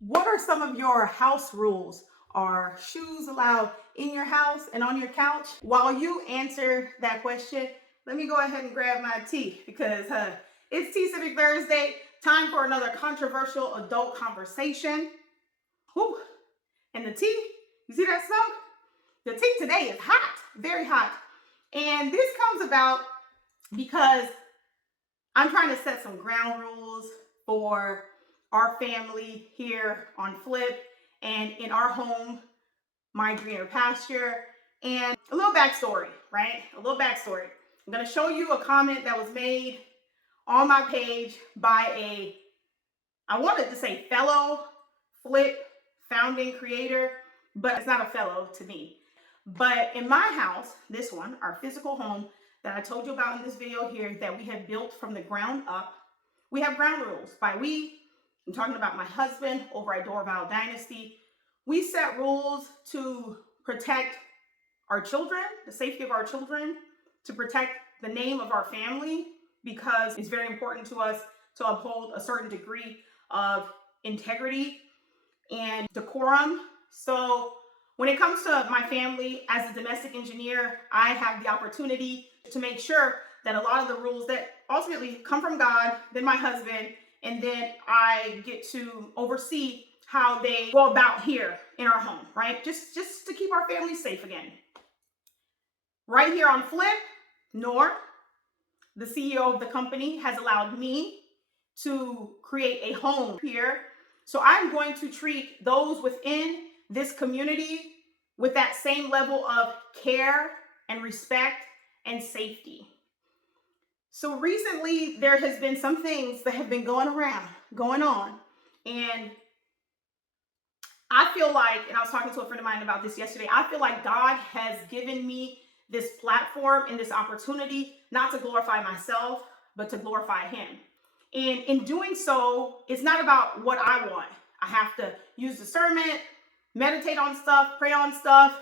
What are some of your house rules? Are shoes allowed in your house and on your couch? While you answer that question, let me go ahead and grab my tea because it's Tea Civic Thursday. Time for another controversial adult conversation. Whew. And the tea, you see that smoke? The tea today is hot, very hot. And this comes about because I'm trying to set some ground rules for our family here on Flip and in our home, My Greener Pasture. And a little backstory, right? A little backstory. I'm going to show you a comment that was made on my page by I wanted to say fellow Flip founding creator, but it's not a fellow to me. But in my house, this one, our physical home that I told you about in this video here that we have built from the ground up, we have ground rules. By we, I'm talking about my husband over at Dorval Dynasty. We set rules to protect our children, the safety of our children, to protect the name of our family, because it's very important to us to uphold a certain degree of integrity and decorum. So when it comes to my family, as a domestic engineer, I have the opportunity to make sure that a lot of the rules that ultimately come from God, then my husband, and then I get to oversee how they go about here in our home, right? Just to keep our family safe again. Right here on Flip, Nor, the CEO of the company, has allowed me to create a home here. So I'm going to treat those within this community with that same level of care and respect and safety. So recently there has been some things that have been going on, and I feel like, and I was talking to a friend of mine about this yesterday, I feel like God has given me this platform and this opportunity not to glorify myself, but to glorify Him. And in doing so, it's not about what I want. I have to use discernment, meditate on stuff, pray on stuff,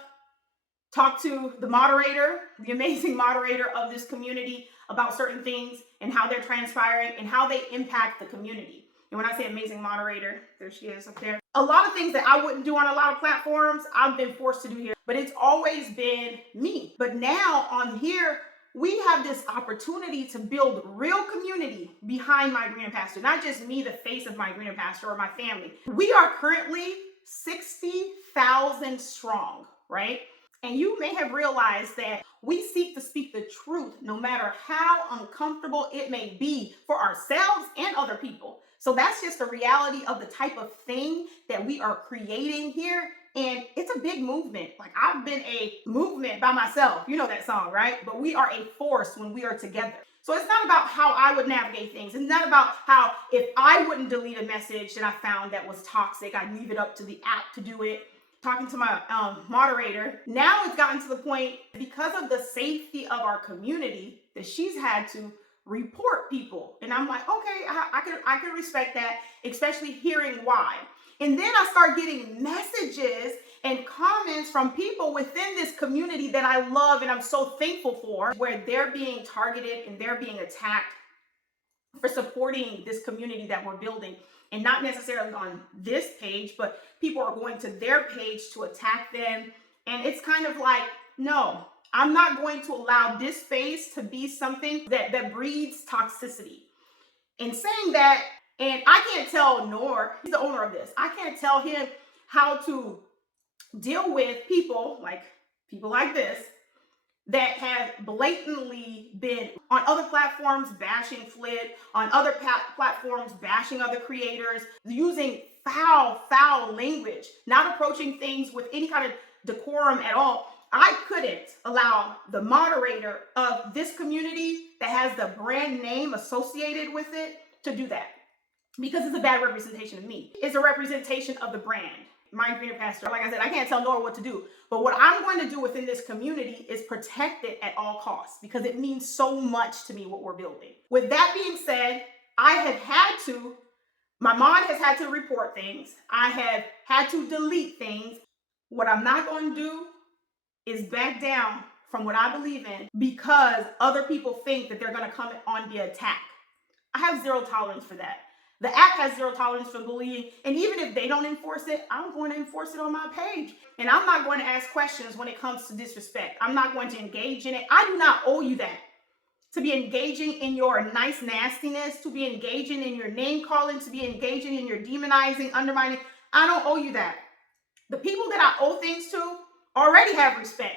talk to the moderator, the amazing moderator of this community about certain things and how they're transpiring and how they impact the community. And when I say amazing moderator, there she is up there. A lot of things that I wouldn't do on a lot of platforms, I've been forced to do here, but it's always been me. But now on here, we have this opportunity to build real community behind My Greener Pasture, not just me, the face of My Greener Pasture, or my family. We are currently 60,000 strong, right? And you may have realized that we seek to speak the truth no matter how uncomfortable it may be for ourselves and other people. So that's just the reality of the type of thing that we are creating here. And it's a big movement. Like, I've been a movement by myself. You know that song, right? But we are a force when we are together. So it's not about how I would navigate things. It's not about how, if I wouldn't delete a message that I found that was toxic, I'd leave it up to the app to do it. Talking to my moderator, now it's gotten to the point, because of the safety of our community, that she's had to report people. And I'm like, okay, I can respect that, especially hearing why. And then I start getting messages and comments from people within this community that I love and I'm so thankful for, where they're being targeted and they're being attacked for supporting this community that we're building. And not necessarily on this page, but people are going to their page to attack them. And it's kind of like, no, I'm not going to allow this space to be something that breeds toxicity. In saying that, and I can't tell Nor, he's the owner of this, I can't tell him how to deal with people like this that have blatantly been on other platforms bashing Flip, on other platforms bashing other creators, using foul language, not approaching things with any kind of decorum at all. I couldn't allow the moderator of this community that has the brand name associated with it to do that, because it's a bad representation of me. It's a representation of the brand, My Greener Pasture. Like I said, I can't tell Nora what to do. But what I'm going to do within this community is protect it at all costs, because it means so much to me what we're building. With that being said, my mod has had to report things. I have had to delete things. What I'm not going to do is back down from what I believe in because other people think that they're going to come on the attack. I have zero tolerance for that. The app has zero tolerance for bullying. And even if they don't enforce it, I'm going to enforce it on my page. And I'm not going to ask questions when it comes to disrespect. I'm not going to engage in it. I do not owe you that. To be engaging in your nice nastiness, to be engaging in your name calling, to be engaging in your demonizing, undermining. I don't owe you that. The people that I owe things to already have respect,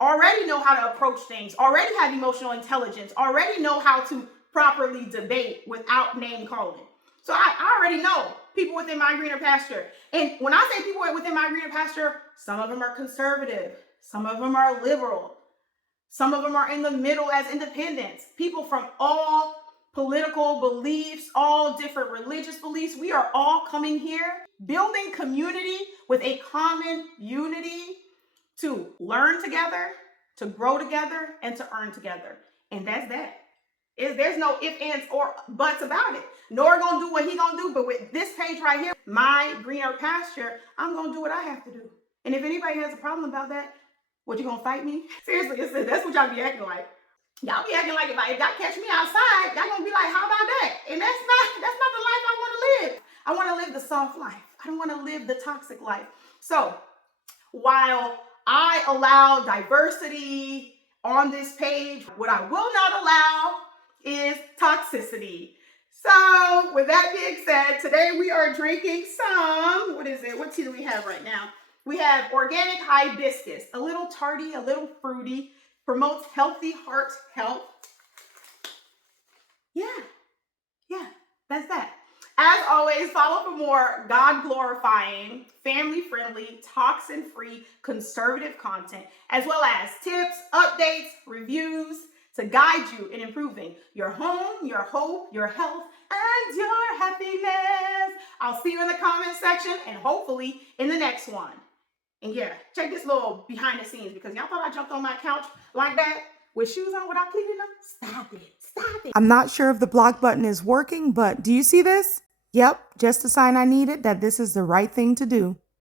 already know how to approach things, already have emotional intelligence, already know how to properly debate without name calling. So I already know people within My Greener Pasture. And when I say people within My Greener Pasture, some of them are conservative, some of them are liberal, some of them are in the middle as independents. People from all political beliefs, all different religious beliefs. We are all coming here, building community with a common unity to learn together, to grow together, and to earn together. And that's that. There's no ifs, ands, or buts about it. Nor gonna do what he gonna do, but with this page right here, My Greener Pasture, I'm gonna do what I have to do. And if anybody has a problem about that, what, you gonna fight me? Seriously, that's what y'all be acting like. Y'all be acting like if y'all catch me outside, y'all gonna be like, how about that? And that's not the life I wanna live. I wanna live the soft life. I don't wanna live the toxic life. So while I allow diversity on this page, what I will not allow is toxicity. So with that being said, today we are drinking some, what is it? What tea do we have right now? We have organic hibiscus, a little tarty, a little fruity, promotes healthy heart health. Yeah, that's that. As always, follow for more God-glorifying, family-friendly, toxin-free, conservative content, as well as tips, updates, reviews to guide you in improving your home, your hope, your health, and your happiness. I'll see you in the comment section and hopefully in the next one. And yeah, check this little behind the scenes, because y'all thought I jumped on my couch like that with shoes on without cleaning them? Stop it. Stop it. I'm not sure if the block button is working, but do you see this? Yep, just a sign I needed that this is the right thing to do.